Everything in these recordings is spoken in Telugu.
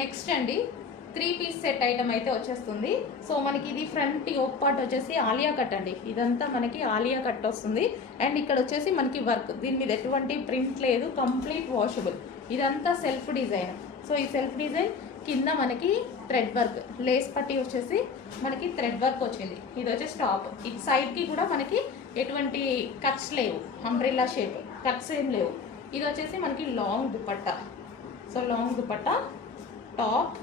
నెక్స్ట్ అండి 3 పీస్ సెట్ ఐటమ్ అయితే వచ్చేస్తుంది. సో మనకి ఇది ఫ్రంట్ యోక్ పార్ట్ వచ్చేసి ఆలియా కట్ అండి. ఇదంతా మనకి ఆలియా కట్ వస్తుంది. అండ్ ఇక్కడ వచ్చేసి మనకి వర్క్, దీని మీద ఎటువంటి ప్రింట్ లేదు, కంప్లీట్ వాషబుల్. ఇదంతా సెల్ఫ్ డిజైన్. సో ఈ సెల్ఫ్ డిజైన్ కింద మనకి థ్రెడ్ వర్క్, లేస్ పట్టి వచ్చేసి మనకి థ్రెడ్ వర్క్ వచ్చింది. ఇది వచ్చేసి టాప్. ఇటు సైడ్కి కూడా మనకి ఎటువంటి కట్స్ లేవు, అంబ్రెల్లా షేప్ కట్స్ ఏం లేవు. ఇది వచ్చేసి మనకి long dupatta. So long dupatta, top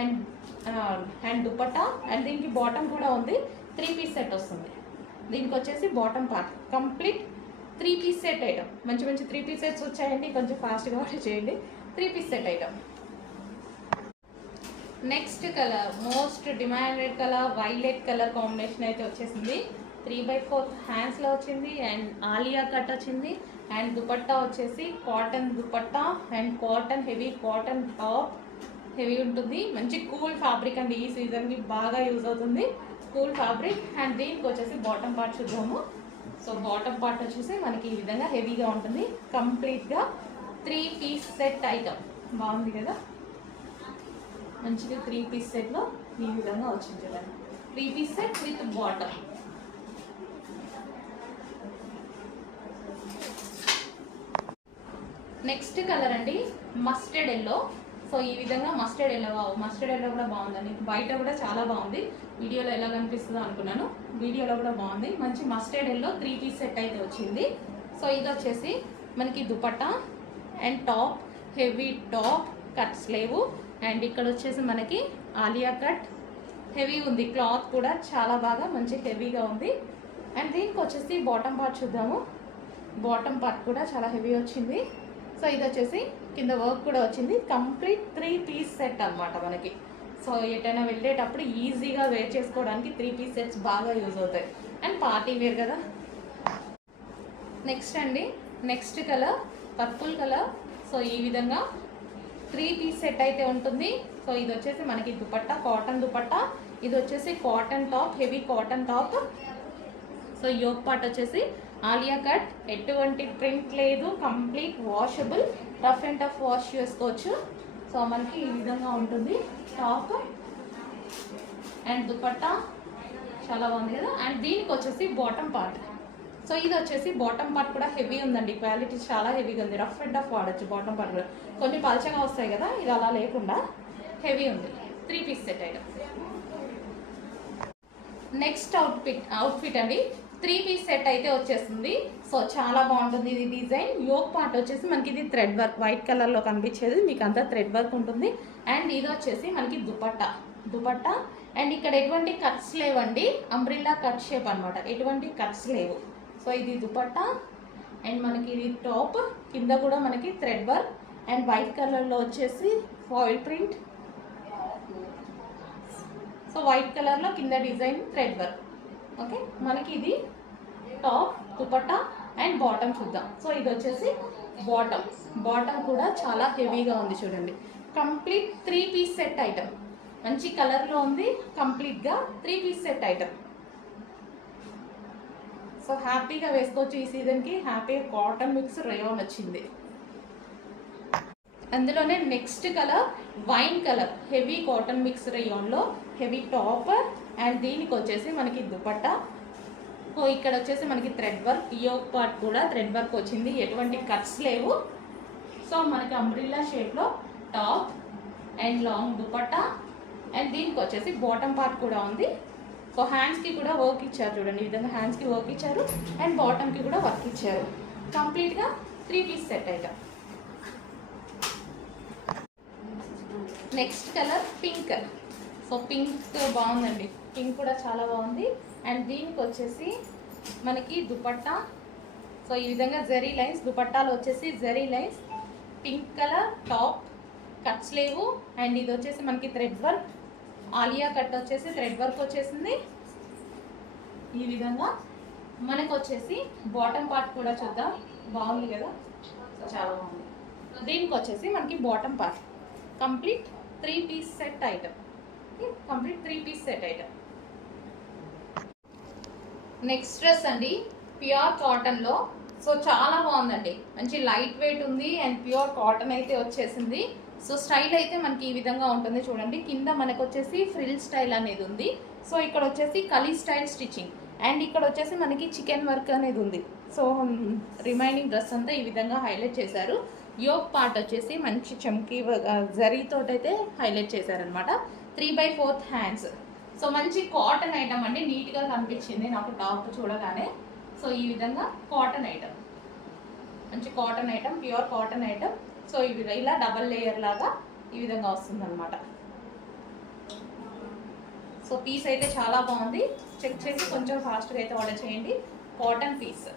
and dupatta, and దీనికి బాటమ్ కూడా ఉంది. 3 పీస్ సెట్ వస్తుంది. దీనికి వచ్చేసి bottom part complete 3 piece set item. మంచి మంచి 3 పీస్ సెట్స్ వచ్చాయండి, కొంచెం ఫాస్ట్గా ఆర్డర్ చేయండి. 3 piece set item. Next colour, most demanded colour, violet colour combination అయితే వచ్చేసింది. 3/4 హ్యాండ్స్లో వచ్చింది అండ్ ఆలియా కట్ వచ్చింది. అండ్ దుపట్టా వచ్చేసి cotton dupatta and cotton heavy cotton top, heavy ఉంటుంది. మంచి కూల్ ఫ్యాబ్రిక్ అండి, ఈ సీజన్కి బాగా యూజ్ అవుతుంది కూల్ ఫ్యాబ్రిక్. అండ్ దీనికి వచ్చేసి బాటమ్ పార్ట్ చూద్దాము. సో బాటమ్ పార్ట్ వచ్చేసి మనకి ఈ విధంగా హెవీగా ఉంటుంది. కంప్లీట్గా 3 పీస్ సెట్ ఐటమ్. బాగుంది కదా, మంచిగా 3 పీస్ సెట్లో ఈ విధంగా వచ్చింది చూడండి. 3 piece set with bottom. Next colour అండి మస్టర్డ్ ఎల్లో. సో ఈ విధంగా మస్టర్డ్ ఎల్లో కూడా బాగుందండి. బయట కూడా చాలా బాగుంది, వీడియోలో ఎలా కనిపిస్తుందో అనుకున్నాను, వీడియోలో కూడా బాగుంది. మంచి మస్టర్డ్ ఎల్లో 3 పీస్ సెట్ అయితే వచ్చింది. సో ఇది వచ్చేసి మనకి dupatta and top, heavy top, cuts లేవు. అండ్ ఇక్కడ వచ్చేసి మనకి ఆలియా కట్, హెవీ ఉంది. క్లాత్ కూడా చాలా బాగా మంచి హెవీగా ఉంది. అండ్ దీనికి వచ్చేసి బాటమ్ పార్ట్ చూద్దాము. బాటమ్ పార్ట్ కూడా చాలా హెవీ వచ్చింది. సో ఇది వచ్చేసి కింద వర్క్ కూడా వచ్చింది. కంప్లీట్ 3 పీస్ సెట్ అనమాట మనకి. సో ఎటైనా వెళ్ళేటప్పుడు ఈజీగా వేర్ చేసుకోవడానికి 3 పీస్ సెట్స్ బాగా యూజ్ అవుతాయి. అండ్ పార్టీ వేర్ కదా. నెక్స్ట్ అండి, next colour purple colour. So ఈ విధంగా 3 పీస్ సెట్ అయితే ఉంటుంది. సో ఇది వచ్చేసి మనకి దుపట్టా, కాటన్ దుపట్టా. ఇది వచ్చేసి cotton top, heavy cotton top. So yoke part వచ్చేసి ఆలియా కట్, ఎటువంటి ప్రింట్ లేదు, complete washable, rough and tough wash చేసుకోవచ్చు. సో మనకి ఈ విధంగా ఉంటుంది టాప్ అండ్ దుపట్టా, చాలా బాగుంది కదా. అండ్ దీనికి వచ్చేసి బాటమ్ పార్ట్. సో ఇది వచ్చేసి బాటమ్ పార్ట్ కూడా హెవీ ఉందండి, క్వాలిటీ చాలా హెవీగా ఉంది. రఫ్ అండ్ టఫ్ వాడచ్చు బాటమ్ పార్ట్ కూడా. కొన్ని పలచగా వస్తాయి కదా, ఇది అలా లేకుండా హెవీ ఉంది. 3 piece set item. Next outfit అండి 3 పీస్ సెట్ అయితే వచ్చేస్తుంది. సో చాలా బాగుంటుంది ఇది డిజైన్. యోక్ పార్ట్ వచ్చేసి మనకి ఇది థ్రెడ్ వర్క్, వైట్ కలర్లో కనిపించేది మీకు అంతా థ్రెడ్ వర్క్ ఉంటుంది. అండ్ ఇది వచ్చేసి మనకి దుపట్టా అండ్ ఇక్కడ ఎటువంటి కట్స్ లేవండి, అంబ్రిల్లా కట్ షేప్ అనమాట, ఎటువంటి కట్స్ లేవు. సో ఇది దుపట్టా అండ్ మనకి ఇది టాప్, కింద కూడా మనకి థ్రెడ్ వర్క్ అండ్ వైట్ కలర్లో వచ్చేసి ఫాయిల్ ప్రింట్. సో వైట్ కలర్లో కింద డిజైన్ థ్రెడ్ వర్క్. ఓకే, మనకి ఇది టాప్, దుపట్టా అండ్ బాటమ్ చూద్దాం. సో ఇది వచ్చేసి బాటమ్ కూడా చాలా హెవీగా ఉంది చూడండి. కంప్లీట్ 3 పీస్ సెట్ ఐటమ్, మంచి కలర్లో ఉంది. కంప్లీట్గా 3 పీస్ సెట్ ఐటమ్. సో హ్యాపీగా వేసుకోవచ్చు ఈ సీజన్కి. హ్యాపీగా కాటన్ మిక్స్ రేయాన్ వచ్చింది. అందులోనే next colour wine colour, heavy cotton mix రేయాన్లో హెవీ టాప్ అండ్ దీనికి వచ్చేసి మనకి దుపట్టా. సో ఇక్కడ వచ్చేసి మనకి థ్రెడ్ వర్క్, యోక్ పార్ట్ కూడా థ్రెడ్ వర్క్ వచ్చింది, ఎటువంటి కట్స్ లేవు. సో మనకి అంబ్రిల్లా షేప్లో top and long dupatta and దీనికి వచ్చేసి బాటమ్ పార్ట్ కూడా ఉంది. సో హ్యాండ్స్కి కూడా వర్క్ ఇచ్చారు చూడండి, ఈ విధంగా హ్యాండ్స్కి వర్క్ ఇచ్చారు అండ్ బాటమ్కి కూడా వర్క్ ఇచ్చారు. కంప్లీట్గా 3 piece set item. Next colour pink. So pink బాగుందండి, పింక్ కూడా చాలా బాగుంది. అండ్ దీనికి వచ్చేసి మనకి దుపట్టా. సో ఈ విధంగా జరీ లైన్స్, దుపట్టాలో వచ్చేసి zari lines, pink colour top, cuts లేవు. అండ్ ఇది వచ్చేసి మనకి థ్రెడ్ వర్క్, ఆలియా కట్ వచ్చేసి థ్రెడ్ వర్క్ వచ్చేసింది. ఈ విధంగా మనకు వచ్చేసి బాటమ్ పార్ట్ కూడా చూద్దాం. బాగుంది కదా, చాలా బాగుంది. దీనికి వచ్చేసి మనకి bottom part complete 3 piece set item. Complete 3 piece set item. Next dress అండి ప్యూర్ కాటన్లో. సో చాలా బాగుందండి, మంచి లైట్ వెయిట్ ఉంది అండ్ ప్యూర్ కాటన్ అయితే వచ్చేసింది. సో స్టైల్ అయితే మనకి ఈ విధంగా ఉంటుంది చూడండి. కింద మనకు వచ్చేసి ఫ్రిల్ స్టైల్ అనేది ఉంది. సో ఇక్కడ వచ్చేసి కలీ స్టైల్ స్టిచ్చింగ్ అండ్ ఇక్కడ వచ్చేసి మనకి చికెన్ వర్క్ అనేది ఉంది. సో రిమైనింగ్ డ్రెస్ అంతా ఈ విధంగా హైలైట్ చేశారు. యోక్ పార్ట్ వచ్చేసి మంచి చమ్కీ జరీతోటైతే హైలైట్ చేశారనమాట. 3/4 హ్యాండ్స్. సో మంచి కాటన్ ఐటమ్ అండి, నీట్గా కనిపించింది నాకు టాప్ చూడగానే. సో ఈ విధంగా కాటన్ ఐటమ్, మంచి cotton item, pure cotton item. So ఇవి ఇలా డబల్ లేయర్ లాగా ఈ విధంగా వస్తుంది అనమాట. సో పీస్ అయితే చాలా బాగుంది. చెక్ చేసి కొంచెం ఫాస్ట్గా అయితే ఆర్డర్ చేయండి. Cotton piece.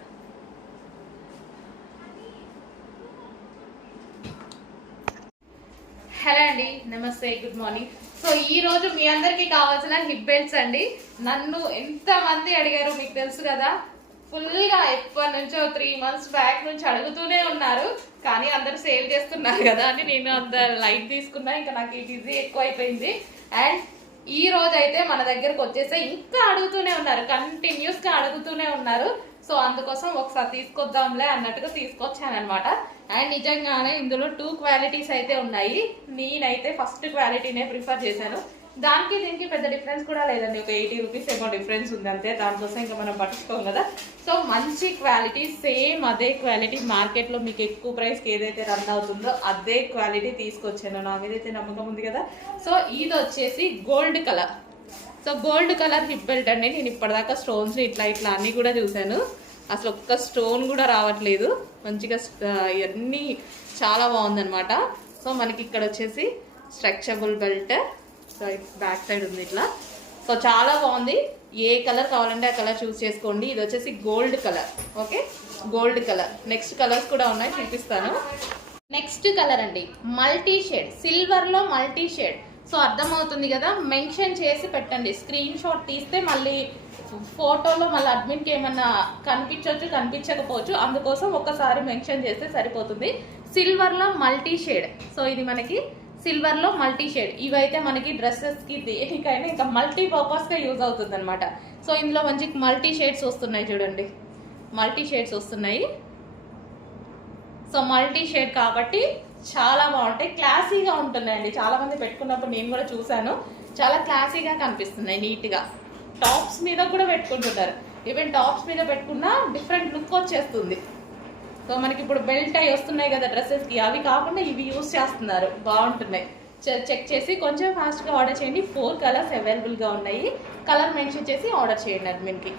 హలో అండి, నమస్తే, గుడ్ మార్నింగ్. సో ఈ రోజు మీ అందరికి కావాల్సిన హిప్ బెల్ట్స్ అండి. నన్ను ఎంతమంది అడిగారు మీకు తెలుసు కదా, ఫుల్గా ఎప్పటి నుంచో 3 months బ్యాక్ నుంచి అడుగుతూనే ఉన్నారు. కానీ అందరూ సేల్ చేస్తున్నారు కదా అని నేను అంత లైట్ తీసుకున్నా. ఇంకా నాకు ఈ బిజీ ఎక్కువ అయిపోయింది. అండ్ ఈ రోజు అయితే మన దగ్గరకు వచ్చేస్తే ఇంకా అడుగుతూనే ఉన్నారు, కంటిన్యూస్గా అడుగుతూనే ఉన్నారు. సో అందుకోసం ఒకసారి తీసుకొద్దాంలే అన్నట్టుగా తీసుకొచ్చాను అనమాట. అండ్ నిజంగానే ఇందులో 2 క్వాలిటీస్ అయితే ఉన్నాయి. నేనైతే ఫస్ట్ క్వాలిటీనే ప్రిఫర్ చేశాను. దానికి దీనికి పెద్ద డిఫరెన్స్ కూడా లేదండి, ఒక 80 రూపీస్ ఏమో డిఫరెన్స్ ఉంది అంతే. దానికోసం ఇంకా మనం పట్టించుకోం కదా. సో మంచి క్వాలిటీ, సేమ్ అదే క్వాలిటీ మార్కెట్లో మీకు ఎక్కువ ప్రైస్కి ఏదైతే రన్ అవుతుందో అదే క్వాలిటీ తీసుకొచ్చాను. నా మీదైతే నమ్మకం ఉంది కదా. సో ఇది వచ్చేసి gold colour. So gold colour hip belt అండి. నేను ఇప్పటిదాకా స్టోన్స్ ఇట్లా అన్నీ కూడా చూశాను, అసలు ఒక్క స్టోన్ కూడా రావట్లేదు. మంచిగా ఇవన్నీ చాలా బాగుందనమాట. సో మనకి ఇక్కడ వచ్చేసి stretchable belt. So back side ఉంది ఇట్లా. సో చాలా బాగుంది. ఏ కలర్ కావాలంటే ఆ కలర్ చూస్ చేసుకోండి. ఇది వచ్చేసి gold colour. Okay, gold colour. Next colours కూడా ఉన్నాయి, చూపిస్తాను. నెక్స్ట్ కలర్ అండి మల్టీ షేడ్, సిల్వర్లో మల్టీ షేడ్. సో అర్థమవుతుంది కదా, మెన్షన్ చేసి పెట్టండి. స్క్రీన్ షాట్ తీస్తే మళ్ళీ ఫోటోలో మళ్ళీ అడ్మిన్కి ఏమన్నా కనిపించవచ్చు, కనిపించకపోవచ్చు. అందుకోసం ఒకసారి మెన్షన్ చేస్తే సరిపోతుంది. సిల్వర్లో మల్టీ షేడ్. సో ఇది మనకి సిల్వర్లో మల్టీ షేడ్. ఇవైతే మనకి డ్రెస్సెస్కి దేనికైనా ఇంకా మల్టీ పర్పస్గా యూజ్ అవుతుంది అనమాట. సో ఇందులో మంచి మల్టీ షేడ్స్ వస్తున్నాయి చూడండి, మల్టీ షేడ్స్ వస్తున్నాయి. సో మల్టీ షేడ్ కాబట్టి చాలా బాగుంటాయి, క్లాసీగా ఉంటున్నాయండి. చాలా మంది పెట్టుకున్నప్పుడు నేను కూడా చూశాను, చాలా క్లాసీగా కనిపిస్తున్నాయి, నీట్గా. టాప్స్ మీద కూడా పెట్టుకుంటున్నారు. ఈవెన్ టాప్స్ మీద పెట్టుకున్నా డిఫరెంట్ లుక్ వచ్చేస్తుంది. సో మనకి ఇప్పుడు బెల్ట్ అవి వస్తున్నాయి కదా డ్రెస్సెస్కి, అవి కాకుండా ఇవి యూజ్ చేస్తున్నారు, బాగుంటున్నాయి. చెక్ చేసి కొంచెం ఫాస్ట్గా ఆర్డర్ చేయండి. 4 కలర్స్ అవైలబుల్గా ఉన్నాయి. కలర్ మెన్షన్ చేసి ఆర్డర్ చేయండి అడ్మిన్కి.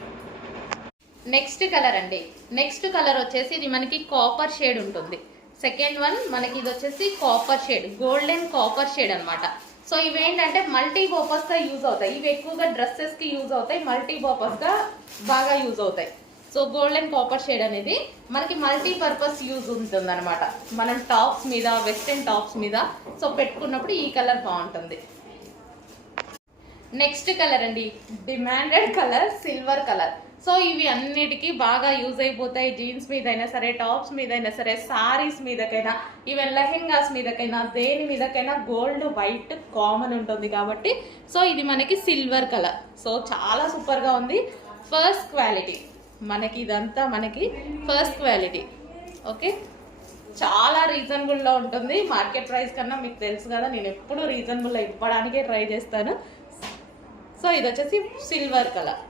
నెక్స్ట్ కలర్ అండి. నెక్స్ట్ కలర్ వచ్చేసి ఇది మనకి కాపర్ షేడ్ ఉంటుంది. సెకండ్ వన్ మనకి ఇది వచ్చేసి copper shade, golden copper shade అనమాట. సో ఇవేంటంటే మల్టీ పర్పస్గా యూజ్ అవుతాయి. ఇవి ఎక్కువగా డ్రెస్సెస్కి యూజ్ అవుతాయి, మల్టీ పర్పస్గా బాగా యూజ్ అవుతాయి. సో గోల్డెన్ కాపర్ షేడ్ అనేది మనకి మల్టీ పర్పస్ యూజ్ ఉంటుంది అనమాట. మనం టాప్స్ మీద, వెస్ట్రన్ టాప్స్ మీద సో పెట్టుకున్నప్పుడు ఈ కలర్ బాగుంటుంది. నెక్స్ట్ కలర్ అండి demanded colour, silver colour. So ఇవి అన్నిటికీ బాగా యూజ్ అయిపోతాయి. జీన్స్ మీద అయినా సరే, టాప్స్ మీద అయినా సరే, సారీస్ మీదకైనా, ఈవెన్ లెహెంగాస్ మీదకైనా, దేని మీదకైనా గోల్డ్ వైట్ కామన్ ఉంటుంది కాబట్టి సో ఇది మనకి సిల్వర్ కలర్. సో చాలా సూపర్గా ఉంది. ఫస్ట్ క్వాలిటీ మనకి, ఇదంతా మనకి ఫస్ట్ క్వాలిటీ. ఓకే, చాలా రీజనబుల్లో ఉంటుంది. మార్కెట్ ప్రైస్ కన్నా మీకు తెలుసు కదా, నేను ఎప్పుడు రీజనబుల్లో ఇవ్వడానికే ట్రై చేస్తాను. సో ఇది వచ్చేసి సిల్వర్ కలర్.